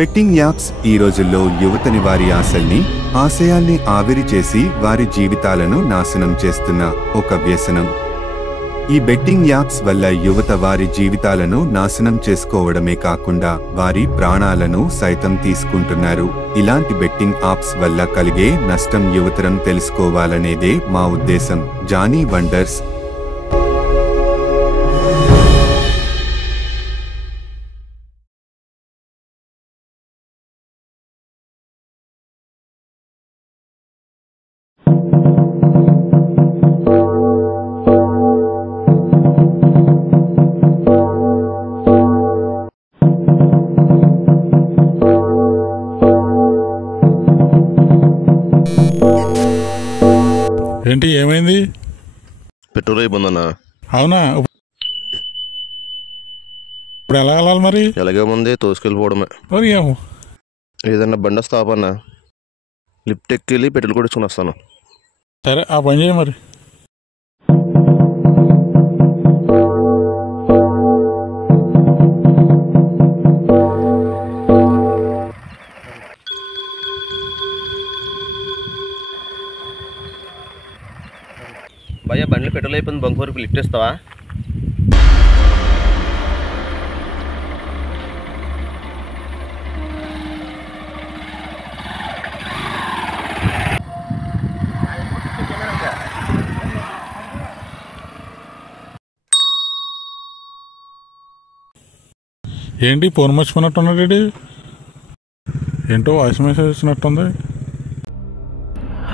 Betting apps ఈ రోజుల్లో యువతని వారి ఆశయాల్ని ఆవిరి చేసి వారి జీవితాలను నాశనం చేస్తున్న ఒక వ్యసనం. ఈ బెట్టింగ్ యాప్స్ వల్ల యువత వారి జీవితాలను నాశనం చేసుకోవడమే కాకుండా వారి ప్రాణాలను సైతం తీసుకుంటున్నారు. ఇలాంటి బెట్టింగ్ యాప్స్ వల్ల కలిగే నష్టం యువతరం తెలుసుకోవాలనేదే మా ఉద్దేశం. Johnny wonders. ఏంటి, ఏమైంది? పెట్రోల్ అయిపోయిందన్నా. అవునా? ఇప్పుడు ఎలా వెళ్ళాలి మరి? ఎలాగే ముందే తోసుకెళ్ళిపోవడమే. ఏదన్నా బండి వస్తాపన్నా, లిఫ్ట్ ఎక్కి పెట్రోల్ కొట్టుకుని వస్తాను. సరే, ఆ పని చేయి మరి. భయ్యా, బండిలో పెట్రోల్ అయిపోయింది, బంక్ వరకు లిఫ్ట్ ఇస్తావా? ఏంటి ఫోన్ మర్చిపోయినట్టున్నాడు? ఏంటో వాయిస్ మెసేజ్ వచ్చినట్టుంది.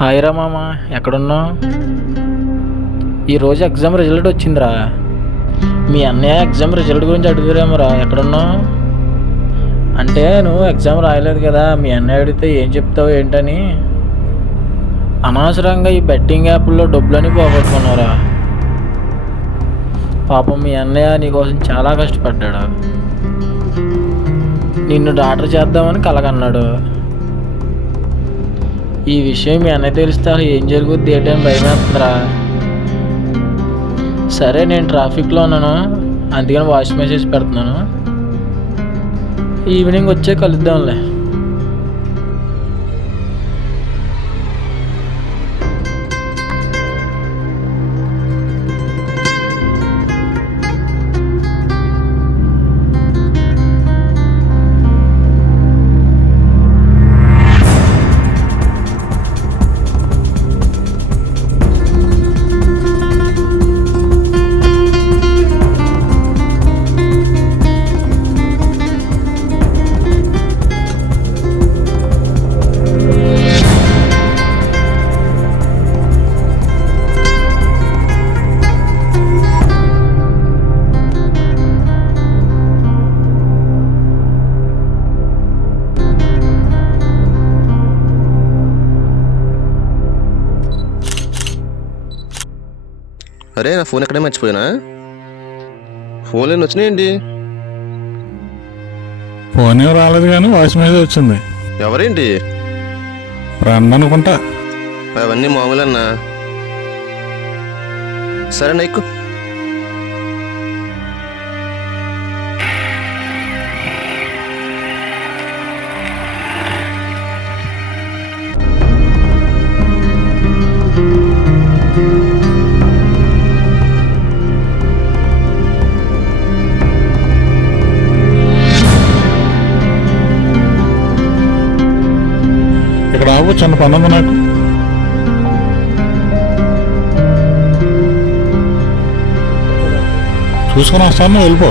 హాయ్ రా మామ, ఎక్కడున్నావు? ఈరోజు ఎగ్జామ్ రిజల్ట్ వచ్చిందిరా. మీ అన్నయ్య ఎగ్జామ్ రిజల్ట్ గురించి అడుగురేమోరా, ఎక్కడున్నావు? అంటే నువ్వు ఎగ్జామ్ రాయలేదు కదా, మీ అన్నయ్య అడిగితే ఏం చెప్తావు ఏంటని. అనవసరంగా ఈ బెట్టింగ్ యాప్ల్లో డబ్బులని పోగొట్టుకున్నావురా. పాపం మీ అన్నయ్య నీకోసం చాలా కష్టపడ్డాడు. నిన్ను డాక్టర్ చేద్దామని కలగన్నాడు. ఈ విషయం మీ అన్నయ్య తెలిస్తే ఏం జరుగుద్ది ఏంటని భయమేస్తుందిరా. సరే, నేను ట్రాఫిక్లో ఉన్నాను, అందుకని వాయిస్ మెసేజ్ పెడుతున్నాను. ఈవినింగ్ వచ్చే కలుద్దాంలే. అరే, నా ఫోన్ ఎక్కడే మర్చిపోయినా? ఫోన్లో వచ్చినాయండి. ఫోన్ ఏం రాలేదు కానీ వాయిస్ మెసేజ్ వచ్చింది. ఎవరేంటి? ఫ్రెండ్ అనుకుంటా. అవన్నీ మామూలన్నా. సరే నైకు. ఇక్కడ ఆగు, చిన్న పని ఉంది నాకు. చూసుకుని వస్తాను, వెళ్ళిపో.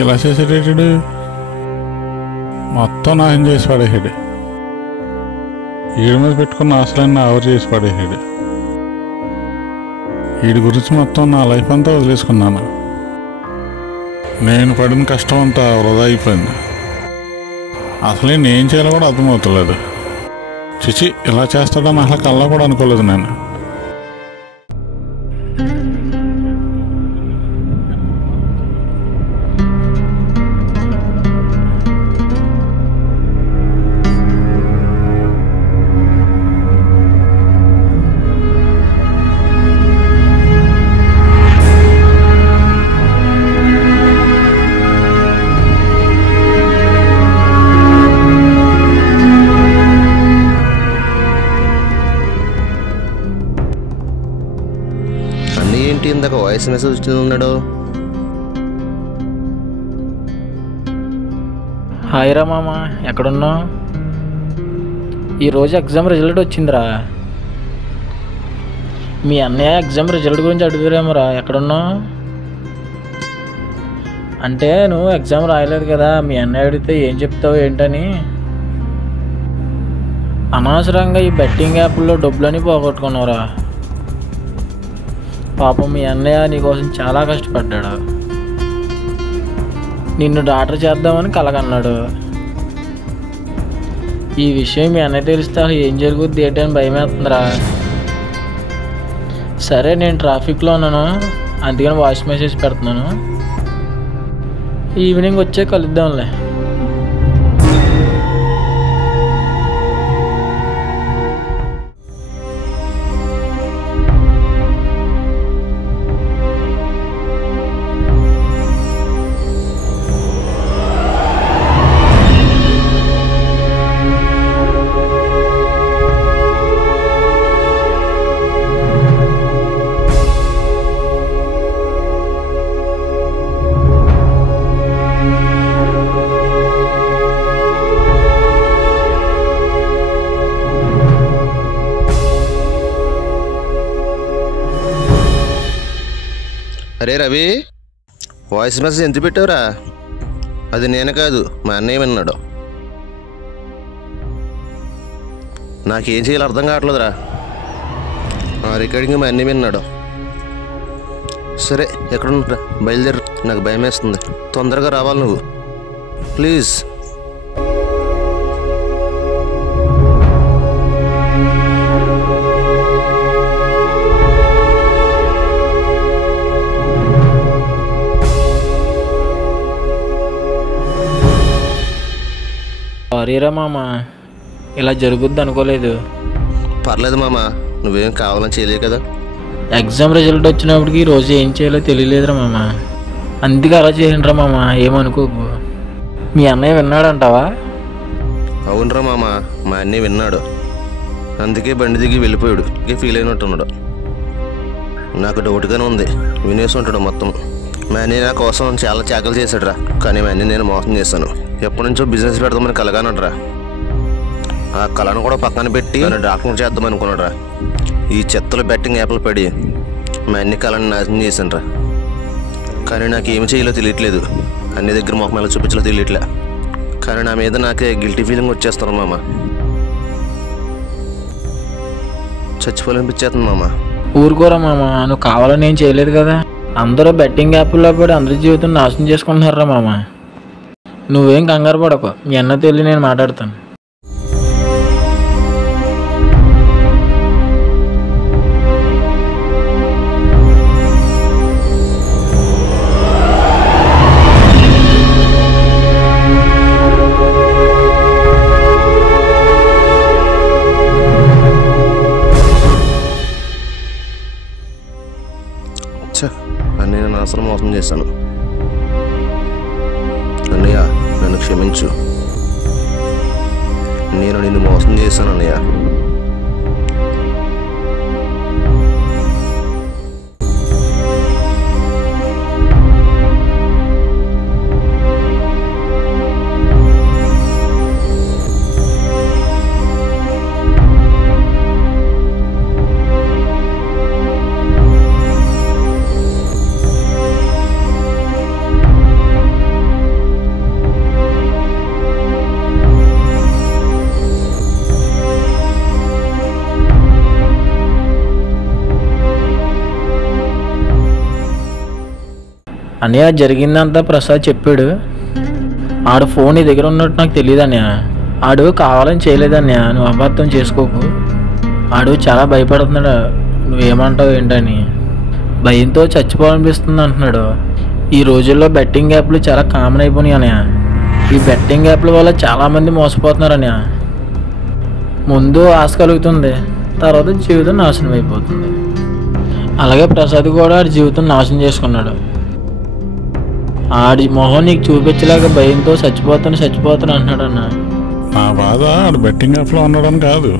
ఇలా చేసేటేడు మొత్తం నాశనం చేసి పడేసాడు. ఈడి మీద పెట్టుకున్న ఆశలన్నీ ఆవరి చేసి పడేసాడు. వీడి గురించి మొత్తం నా లైఫ్ అంతా వదిలేసుకున్నాను. నేను పడిన కష్టం అంతా వృధా అయిపోయింది. అసలే నేను చేయాలో కూడా అర్థమవుతలేదు. చిచి, ఇలా చేస్తాడని అసలు కల్లా కూడా అనుకోలేదు నేను. ఇందాక వాయిస్ మెసేజ్ ఇచ్చి ఉన్నాడు. హాయ్ రా మామ, ఎక్కడున్నావు? ఈరోజు ఎగ్జామ్ రిజల్ట్ వచ్చిందిరా. మీ అన్నయ్య ఎగ్జామ్ రిజల్ట్ గురించి అడుగురేమోరా, ఎక్కడున్నావు? అంటే నువ్వు ఎగ్జామ్ రాయలేదు కదా, మీ అన్నయ్య అడిగితే ఏం చెప్తావు ఏంటని. అనవసరంగా ఈ బెట్టింగ్ యాప్లో డబ్బులని పోగొట్టుకున్నావురా. పాపం మీ అన్నయ్య నీకోసం చాలా కష్టపడ్డాడు. నిన్ను డాక్టర్ చేద్దామని కలగన్నాడు. ఈ విషయం మీ అన్నయ్య తెలిస్తే అసలు ఏం జరుగుద్ది ఏంటని భయమేస్తుందిరా. సరే, నేను ట్రాఫిక్లో ఉన్నాను, అందుకని వాయిస్ మెసేజ్ పెడుతున్నాను. ఈవినింగ్ వచ్చే కలుద్దాంలే. అరే రవి, వాయిస్ మెసేజ్ ఎంత పెట్టావురా? అది నేను కాదు, మా అన్నయ్య విన్నాడు. నాకేం చేయాలో అర్థం కావట్లేదురా. ఆ రికార్డింగ్ మా అన్నయ్య విన్నాడు. సరే, ఎక్కడున్నా బయలుదేరు, నాకు భయం వేస్తుంది. తొందరగా రావాలి నువ్వు, ప్లీజ్. సారీరా మామ, ఇలా జరుగుద్ది అనుకోలేదు. పర్లేదు మామ, నువ్వేం కావాలని చేయలే కదా. ఎగ్జామ్ రిజల్ట్ వచ్చినప్పటికి ఈరోజు ఏం చేయాలో తెలియలేదురా మామ, అందుకే అలా చేయండిరా మామ, ఏమనుకోకు. మీ అన్నయ్య విన్నాడంటావా? అవునరా మామ, మా అన్నయ్య విన్నాడు, అందుకే బండి దిగి వెళ్ళిపోయాడు. ఇంకే ఫీల్ అయినట్టున్నాడు. నాకు డౌట్గానే ఉంది, వినేసి ఉంటాడు మొత్తం. మా అన్నయ్య నా కోసం చాలా త్యాగాలు చేశాడు రా, కానీ మా అన్నయ్య నేను మోసం చేశాను. ఎప్పటి నుంచో బిజినెస్ పెడదామని కలగానట్రా. ఆ కళను కూడా పక్కన పెట్టి నన్ను డాక్టర్ చేద్దాం అనుకున్నాడు రా. ఈ చెత్తలో బెట్టింగ్ యాప్లు పడి మా అన్ని కళని నాశనం చేశాను రా. కానీ నాకు ఏమి చేయాలో తెలియట్లేదు, అన్ని దగ్గర మొహం ఎలా చూపించాలో తెలియట్లే. కానీ నా మీద నాకే గిల్టీ ఫీలింగ్ వచ్చేస్తాను మామ. చచ్చిపోవాలనిపించేస్తుంది మామ. ఊరుకోరా మామ, నువ్వు కావాలని ఏం చేయలేదు కదా. అందరూ బెట్టింగ్ యాప్ల్లో పడి అందరి జీవితం నాశనం చేసుకుంటున్నారా మామ. నువ్వేం కంగారు పడకు, మీ అన్న తెలియ నేను మాట్లాడతాను. అన్నయ్య నేను అసలు మోసం చేశాను. అన్నయ్య నన్ను క్షమించు, నేను నిన్ను మోసం చేశాను అన్నయ్య. అన్నయ్య జరిగిందంతా ప్రసాద్ చెప్పాడు. ఆడు ఫోన్ నీ దగ్గర ఉన్నట్టు నాకు తెలియదు అన్నయ్య. ఆడు కావాలని చేయలేదన్నయ్య, నువ్వు అబద్ధం చేసుకోకు. ఆడు చాలా భయపడుతున్నాడు, నువ్వేమంటావు ఏంటని. భయంతో చచ్చిపోవాలనిపిస్తుంది అంటున్నాడు. ఈ రోజుల్లో బెట్టింగ్ యాప్లు చాలా కామన్ అయిపోయినాయి అన్నయ్య. ఈ బెట్టింగ్ యాప్ల వల్ల చాలామంది మోసపోతున్నారు అన్నయ్య. ముందు ఆశ కలుగుతుంది, తర్వాత జీవితం నాశనం అయిపోతుంది. అలాగే ప్రసాద్ కూడా ఆడి జీవితం నాశనం చేసుకున్నాడు. ఆడి మొహం నీకు చూపించలేక భయంతో చచ్చిపోతాను అంటున్నాడు అన్న. నా బాధ ఆడు బెట్టింగ్ యాప్లో ఉండడం కాదు,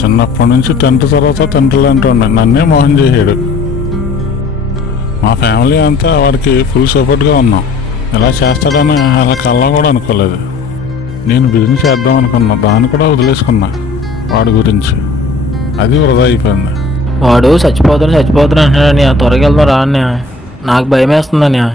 చిన్నప్పటి నుంచి తండ్రి తర్వాత తండ్రి లాంటి నన్నే మోహన్ చేసాడు. మా ఫ్యామిలీ అంతా వాడికి ఫుల్ సపోర్ట్గా ఉన్నాం. ఇలా చేస్తాడని అలా కల్లా కూడా అనుకోలేదు. నేను బిజినెస్ చేద్దాం అనుకున్నా, దాన్ని కూడా వదిలేసుకున్నా వాడి గురించి. అది వృధా అయిపోయింది. వాడు చచ్చిపోతాను అంటున్నాడని త్వరగా వెళ్దాం రా అన్నయ్య, నాకు భయం వేస్తుందన్నయ్య.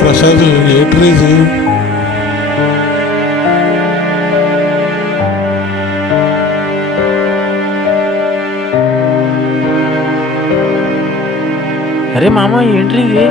ప్రసాద్ ఏ ట్రీజ్? అరే మామ ఏంటి ఇది?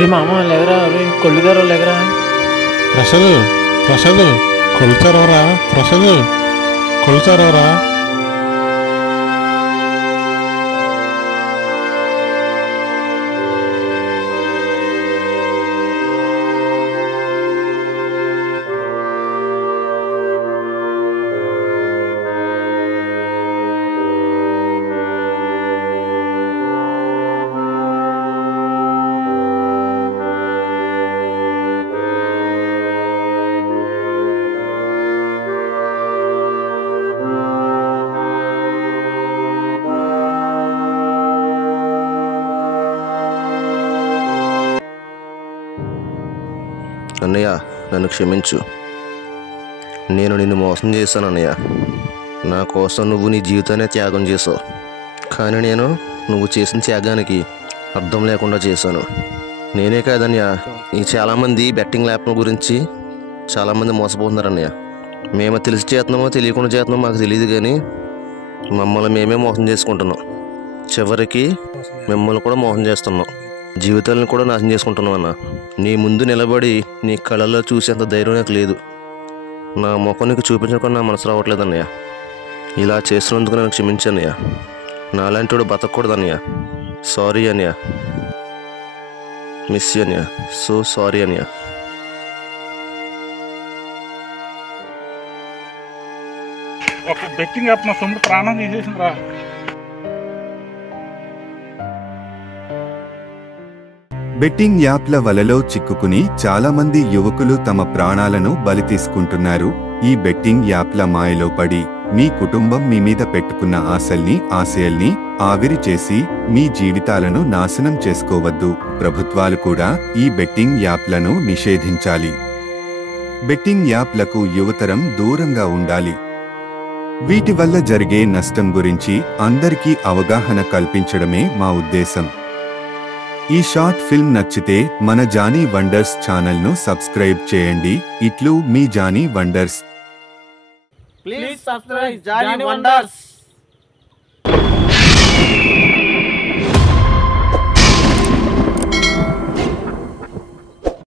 రే మామ లేగరా, కొల్లుగారు లేగరా. ప్రసాద్ కొలుతారా? ప్రసాద్ కొలుతారా? అన్నయ్య, నన్ను క్షమించు. నేను నిన్ను మోసం చేశాను అన్నయ్య. నా కోసం నువ్వు నీ జీవితాన్ని త్యాగం చేసావు, కానీ నేను నువ్వు చేసిన త్యాగానికి అర్థం లేకుండా చేశాను. నేనే కాదన్నయ్య, ఈ చాలామంది బెట్టింగ్ యాప్ల గురించి చాలామంది మోసపోతున్నారు అన్నయ్య. మేము తెలిసి చేస్తున్నామో తెలియకుండా చేస్తున్నామో మాకు తెలియదు, కానీ మమ్మల్ని మేమే మోసం చేసుకుంటున్నాం. చివరికి మిమ్మల్ని కూడా మోసం చేస్తున్నాం, జీవితాలను కూడా నాశనం చేసుకుంటున్నాం అన్న. నీ ముందు నిలబడి నీ కళ్ళల్లో చూసేంత ధైర్యం నాకు లేదు. నా ముఖం నీకు చూపించకుండా నా మనసు రావట్లేదు అన్నయ్య. ఇలా చేస్తున్నందుకు నన్ను క్షమించన్నయ్య. నాలాంటి వాడు బతకూడదు అన్నయ్య. సారీ అన్నయ్య. మిస్ యూ అన్నయ్య. సో సారీ అన్నయ్య. ఒక బెట్టింగ్ యాప్ నా సొమ్ము ప్రాణం తీసేసిందిరా. బెట్టింగ్ యాప్ల వలలో చిక్కుకుని చాలా మంది యువకులు తమ ప్రాణాలను బలి తీసుకుంటున్నారు. ఈ బెట్టింగ్ యాప్ల మాయలో పడి మీ కుటుంబం మీ మీద పెట్టుకున్న ఆశయాల్ని ఆవిరి చేసి మీ జీవితాలను నాశనం చేసుకోవద్దు. ప్రభుత్వాలు కూడా ఈ బెట్టింగ్ యాప్లను నిషేధించాలి. బెట్టింగ్ యాప్లకు యువతరం దూరంగా ఉండాలి. వీటి వల్ల జరిగే నష్టం గురించి అందరికీ అవగాహన కల్పించడమే మా ఉద్దేశం. ఈ షార్ట్ ఫిల్మ్ నచ్చితే మన జానీ వండర్స్ ఛానల్ను సబ్స్క్రైబ్ చేయండి. ఇట్లు మీ Johnny Wonders. Please subscribe Johnny wonders.